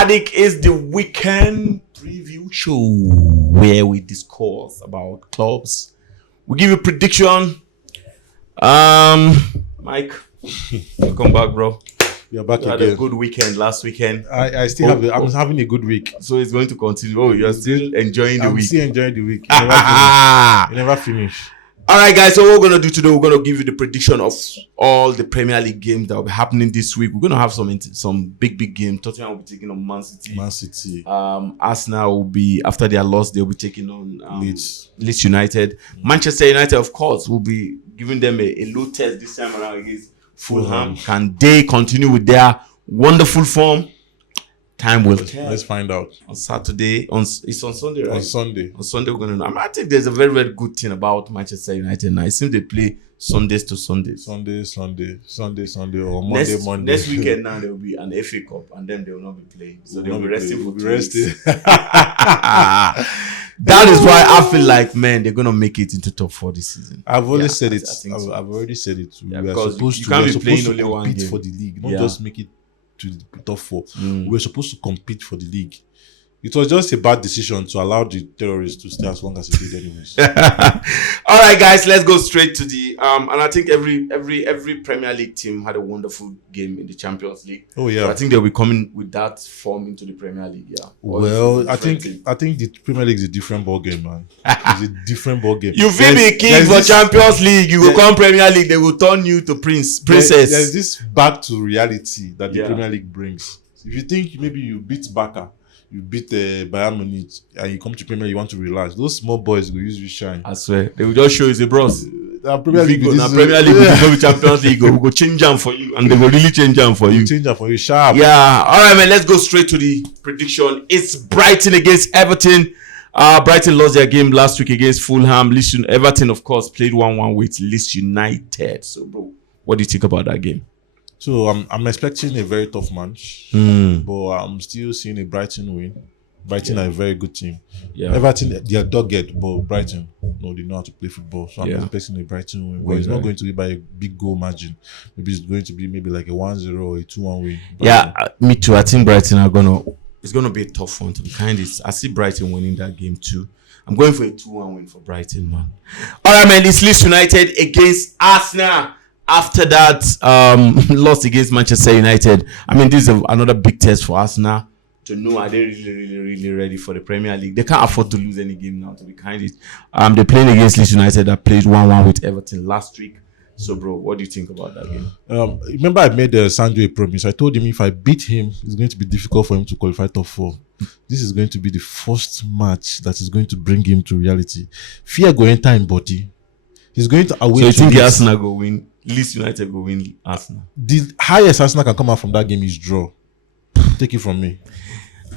Addict is the weekend preview show where we discuss about clubs. We give you prediction. Mike, welcome back, bro. You're back You again. had a good weekend last weekend. I still have. I'm having a good week. So it's going to continue. Oh, you're still enjoying the I'm week. still enjoying the week. You never finish. All right, guys. So what we're gonna do today, we're gonna give you the prediction of all the Premier League games that will be happening this week. We're gonna have some big games. Tottenham will be taking on Man City. Man City. Arsenal will be, after their loss, they'll be taking on Leeds United. Manchester United, of course, will be giving them a low test this time around against Fulham. Can they continue with their wonderful form? Time will tell. Let's find out. On Saturday, it's on Sunday, right? On Sunday. On Sunday, we're going to know. I think there's a very, very good thing about Manchester United now. It seems they play Sundays to Sundays. Sunday, or Monday. Next weekend now, there will be an FA Cup, and then they will not be playing. So they'll be resting for 2 weeks. That is why I feel like, man, they're going to make it into top 4 this season. I've always said it. So. I've already said it. Yeah, we are because supposed you to, can't we're be playing supposed to only one compete game. for the league, not just make it to the top 4. We're supposed to compete for the league. It was just a bad decision to allow the terrorists to stay as long as it did anyways. All right, guys, let's go straight to the and I think every Premier League team had a wonderful game in the Champions League. Oh yeah. So I think they'll be coming with that form into the Premier League. Yeah. Well, I think the Premier League is a different ball game, man. It's a different ball game. You feel be king for Champions League, you will come Premier League, they will turn you to princess. There's this back to reality that the Premier League brings. If you think maybe you beat Barca, you beat Bayern Munich, and you come to Premier League, you want to relax. Those small boys will use you shine. I swear, they will just show you the bros. Premier League will become Champions League. We go change them for you, and they will really change them for you. Change them for you, sharp. Yeah. All right, man. Let's go straight to the prediction. It's Brighton against Everton. Brighton lost their game last week against Fulham. Everton, of course, played 1-1 with Leeds United. So, bro, what do you think about that game? So I'm expecting a very tough match, but I'm still seeing a Brighton win. Brighton are a very good team. Yeah. Everton, they are dogged, but Brighton, no, they know how to play football. So I'm expecting a Brighton win. But it's not going to be by a big goal margin. Maybe it's going to be like a 1-0 or a 2-1 win. Brighton. Yeah, me too. I think Brighton it's gonna be a tough one to be kind. I see Brighton winning that game too. I'm going for a 2-1 win for Brighton, man. All right, man. It's Leeds United against Arsenal. After that, lost against Manchester United. I mean, this is another big test for Arsenal to know are they really ready for the Premier League. They can't afford to lose any game now, to be kind. They're playing against Leeds United that played 1-1 with Everton last week. So, bro, what do you think about that game? Remember, I made Sandro a promise. I told him if I beat him, it's going to be difficult for him to qualify top 4. This is going to be the first match that is going to bring him to reality. Fear go enter in body. He's going to away. So you think Arsenal go win? Leeds United go win Arsenal. The highest Arsenal can come out from that game is draw. Take it from me.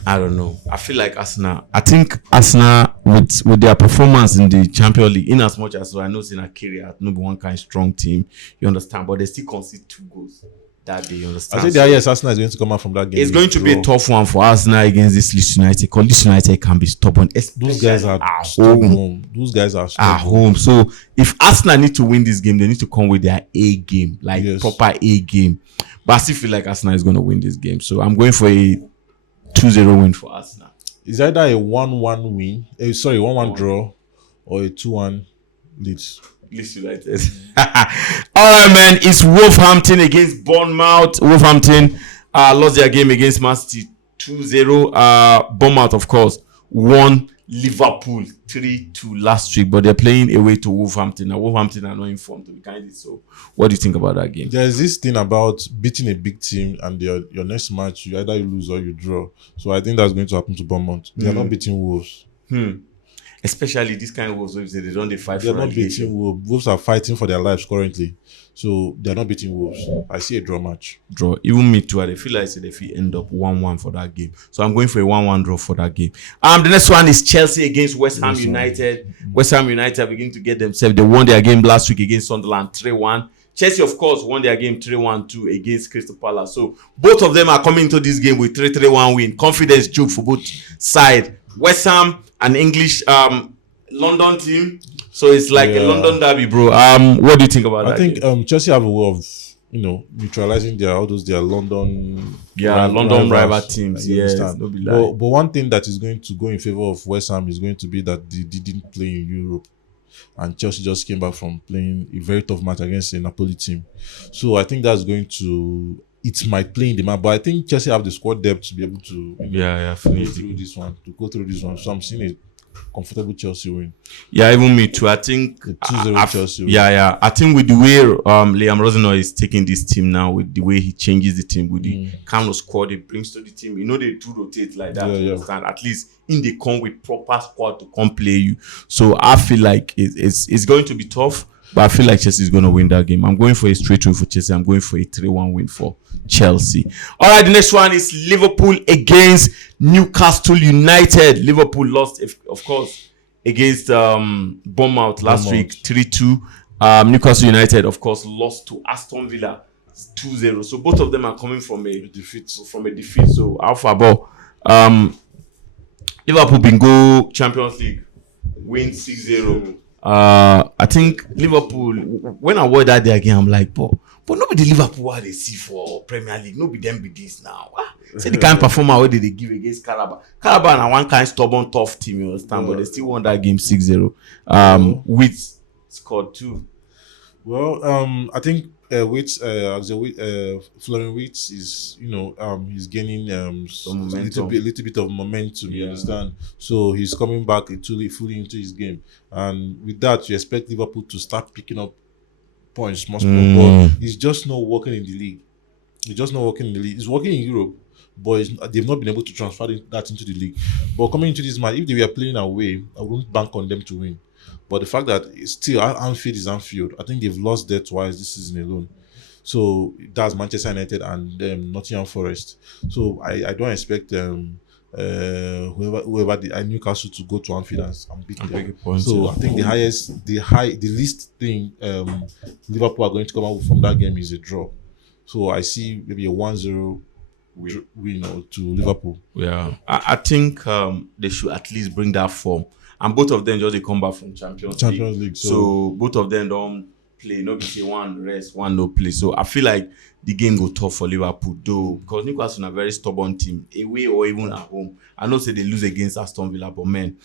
I don't know. I feel like Arsenal. I think Arsenal with their performance in the Champions League, in as much as I know Sinakiri no be one kind of strong team, you understand, but they still concede 2 goals that day, you understand. I think the highest Arsenal is going to come out from that game. It's going to be a tough one for Arsenal against this Leeds United, because Leeds United can be stubborn. Those guys are home. Those guys are at home. So if Arsenal need to win this game, they need to come with their A game, like proper A game. But I still feel like Arsenal is going to win this game. So I'm going for a 2-0 win for Arsenal. It's either a 1-1 win, 1-1 draw, or a 2-1 Leeds. Leeds United. All right, man. It's Wolverhampton against Bournemouth. Wolverhampton lost their game against Man City 2-0. Bournemouth, of course, won Liverpool 3-2 last week, but they're playing away to Wolverhampton. Now, Wolverhampton are not informed to be kind of. So, what do you think about that game? There's this thing about beating a big team, and your next match, you either lose or you draw. So, I think that's going to happen to Bournemouth. They are not beating Wolves. Especially this kind of Wolves, they don't fight for relegation. They're not beating Wolves. Wolves are fighting for their lives currently. So they're not beating Wolves. I see a draw match. Draw. Even me too. I feel like if we end up 1-1 for that game. So I'm going for a 1-1 draw for that game. The next one is Chelsea against West Ham United. West Ham United begin to get themselves. They won their game last week against Sunderland 3-1. Chelsea, of course, won their game 3-1-2 against Crystal Palace. So both of them are coming into this game with 3-3-1 win. Confidence joke for both sides. West Ham, an English London team. So it's like a London derby, bro. What do you think about that? I think Chelsea have a way of neutralizing their London London rival rivals. teams. You Yes, understand? no be lie. But one thing that is going to go in favor of West Ham is going to be that they didn't play in Europe, and Chelsea just came back from playing a very tough match against a Napoli team. So I think that's going to. It might play in the map, but I think Chelsea have the squad depth to be able to Finish go through this one. So I'm seeing a comfortable Chelsea win. Yeah, even me too. I think 2-0 Chelsea win. Yeah. I think with the way Liam Rosenau is taking this team now, with the way he changes the team, with the kind of squad he brings to the team, they do rotate like that. You understand? At least they come with proper squad to come play you. So I feel like it's going to be tough, but I feel like Chelsea is going to win that game. I'm going for a straight win for Chelsea. I'm going for a 3-1 win for Chelsea. All right, the next one is Liverpool against Newcastle United. Liverpool lost, of course, against Bournemouth last week, 3-2. Newcastle United, of course, lost to Aston Villa 2-0. So both of them are coming from a defeat. So Alpha Ball. Liverpool bin go Champions League, win 6-0. I think Liverpool, when I watch that day again, I'm like, but no be the Liverpool what they see for Premier League, no be them be this now. Say the kind of performer what they give against Carabao. Carabao na one kind stubborn tough team, you understand, but they still won that game 6-0. With scored 2. Well, I think Florian Wirtz is, he's gaining a little bit of momentum. You understand? So he's coming back fully into his game, and with that, you expect Liverpool to start picking up points, but he's just not working in the league. He's working in Europe, but they've not been able to transfer that into the league. But coming into this match, if they were playing away, I wouldn't bank on them to win. But the fact that it's still Anfield is Anfield, I think they've lost there twice this season alone. So that's Manchester United and Nottingham Forest. So I don't expect whoever Newcastle to go to Anfield and beat them. So I think the least thing Liverpool are going to come out with from that game is a draw. So I see maybe a 1-0 win to Liverpool. Yeah, I think they should at least bring that form. And both of them just they come back from Champions League. So both of them don't play. No, be say one rest, one no play. So I feel like the game go tough for Liverpool though, because Newcastle are a very stubborn team, away or even at home. I know say they lose against Aston Villa, but man,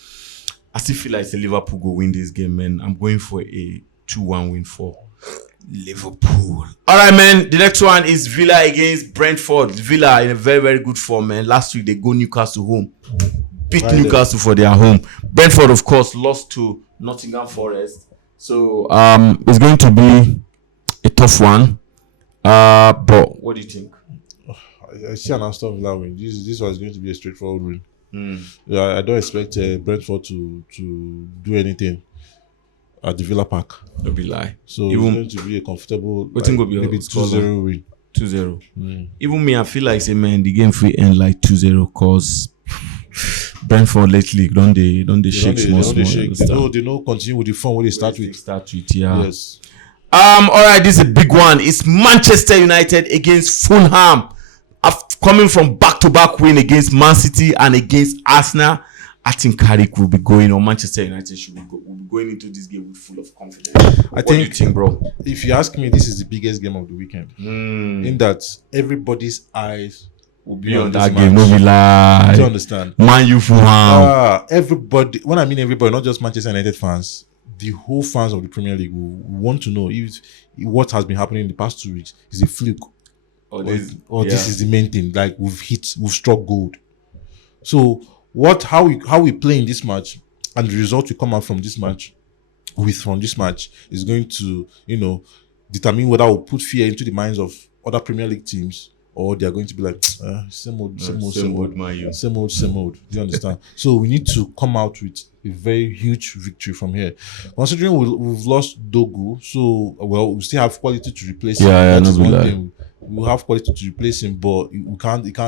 I still feel like say Liverpool go win this game, man. I'm going for a 2-1 win for Liverpool. All right, man. The next one is Villa against Brentford. Villa in a very, very good form, man. Last week they go Newcastle home. Beat Newcastle for their home. Brentford, of course, lost to Nottingham Forest. So it's going to be a tough one. But what do you think? I see an Aston Villa win. This was going to be a straightforward win. Yeah, I don't expect Brentford to do anything at the Villa Park. Don't be lie. So it's going to be a comfortable maybe 2-0 win. 2-0. Even me, I feel like say man, the game will end like 2-0 because Brentford lately don't they shake small. They know continue with the form where they start with. Yeah. Yes. All right, this is a big one. It's Manchester United against Fulham. Coming from back-to-back win against Man City and against Arsenal, I think Carrick will be going, or Manchester United will be going into this game with full of confidence. What do you think, bro? If you ask me, this is the biggest game of the weekend. In that everybody's eyes will be on that game. No be lie. Do you understand? Man, you Fulham. Everybody. When I mean everybody, not just Manchester United fans, the whole fans of the Premier League will want to know if what has been happening in the past 2 weeks is a fluke. This is the main thing. Like we've struck gold. So how we play in this match and the result we come out from this match is going to determine whether we'll put fear into the minds of other Premier League teams, or they are going to be like same old. Do you understand? So we need to come out with a very huge victory from here. Considering we've lost Dogu, so we still have quality to replace him. That is one thing. We have quality to replace him, but you can't take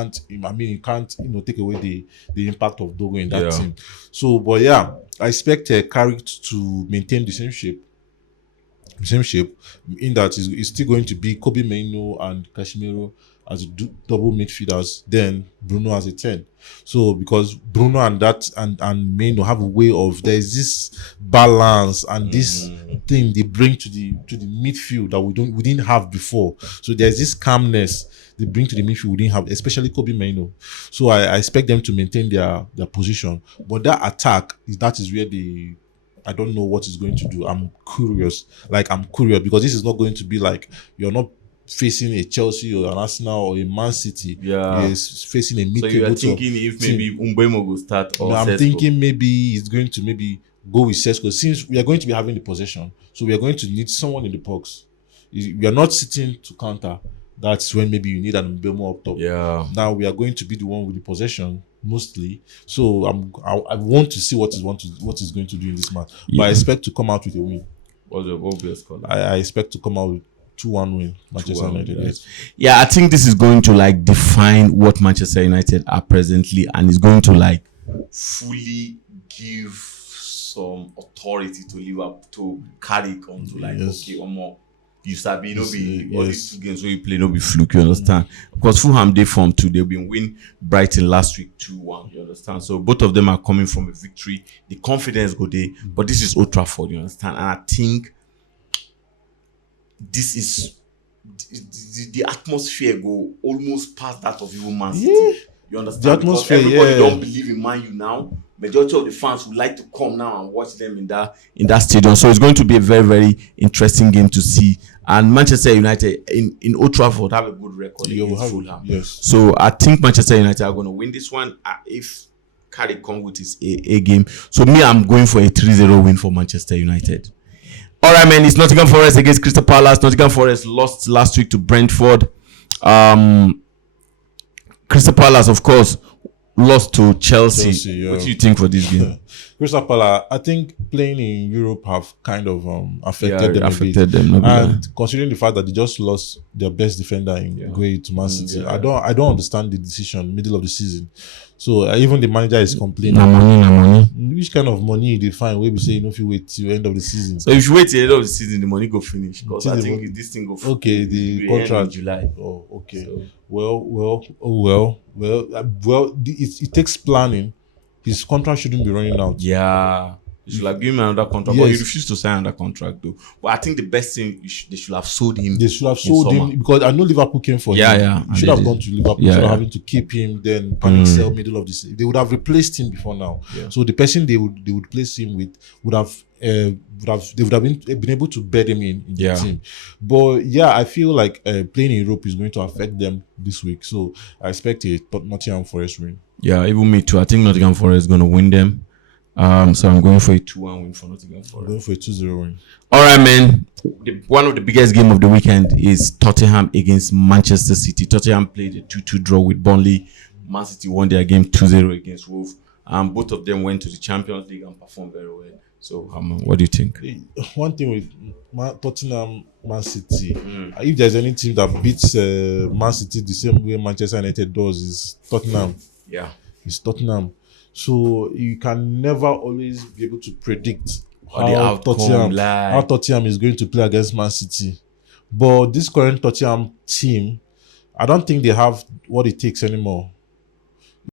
away the impact of Dogu in that team. So, but yeah, I expect Carrick to maintain the same shape. In that is still going to be Kobe Mainoo and Casemiro as a double midfielders, then Bruno as a 10. So because Bruno and Maino have a way of, there's this balance and this thing they bring to the midfield that we didn't have before. So there's this calmness they bring to the midfield we didn't have, especially Kobe Maino. So I expect them to maintain their position. But that attack is where I don't know what it's going to do. I'm curious because this is not going to be like you're not facing a Chelsea or an Arsenal or a Man City. Yeah. You're facing a mid-table. So you are thinking if maybe Mbeumo will start or I'm Sesko. thinking maybe it's going to go with Sesko, since we are going to be having the possession. So we are going to need someone in the box. We are not sitting to counter. That's when maybe you need an Mbeumo up top. Yeah. Now we are going to be the one with the possession mostly. So I want to see what is going to do in this match. Yeah. But I expect to come out with a win. What's the obvious score? I expect to come out with 2-1 win, Manchester United. Yes. Yeah, I think this is going to like define what Manchester United are presently, and it's going to like fully give some authority to Liverpool to carry on to like okay, one more. You sabi no be all these 2 games where you play no be fluke, you understand? Because Fulham they form too. They've been win Brighton last week 2-1, you understand? So both of them are coming from a victory. The confidence go there, but this is Old Trafford, you understand? And I think this is the atmosphere go almost past that of even Man City. Yeah. You understand? The atmosphere, because everybody don't believe in Man U now. Majority of the fans would like to come now and watch them in that stadium. So it's going to be a very, very interesting game to see. And Manchester United in Old Trafford have a good record against Fulham. Yes. So I think Manchester United are going to win this one if Carrick come with his A game. So me, I'm going for a 3-0 win for Manchester United. All right, man. It's Nottingham Forest against Crystal Palace. Nottingham Forest lost last week to Brentford. Crystal Palace, of course, lost to Chelsea. Yeah. What do you think for this game? Crystal Palace, I think playing in Europe have kind of affected them. And considering the fact that they just lost their best defender in going to Man City, I don't understand the decision middle of the season. So even the manager is complaining. No money. Which kind of money they find where we say if you wait till the end of the season? So if you wait till the end of the season, the money go finish. Because I think this thing go finish. Okay, the contract July. Oh, okay. So. Well. It takes planning. His contract shouldn't be running out. Yeah. They should have given him another contract, but he refused to sign another contract though. But I think the best thing they should have sold him. They should have sold him because I know Liverpool came for him. Yeah. He should have gone to Liverpool instead of having to keep him, then panic sell middle of the season. They would have replaced him before now. Yeah. So the person they would place him with would have been able to bed him in the team. But I feel like playing in Europe is going to affect them this week. So I expect a Nottingham Forest win. Yeah, even me too. I think Nottingham Forest is going to win them. So I'm going for a 2-1 win for Nottingham Forest. I'm going for a 2-0 win. All right, man. One of the biggest game of the weekend is Tottenham against Manchester City. Tottenham played a 2-2 draw with Burnley. Man City won their game 2-0 against Wolves. Both of them went to the Champions League and performed very well. So, what do you think? One thing with Tottenham, Man City, if there's any team that beats Man City the same way Manchester United does, is Tottenham. Yeah. It's Tottenham. So you can never always be able to predict how Tottenham is going to play against Man City. But this current Tottenham team, I don't think they have what it takes anymore.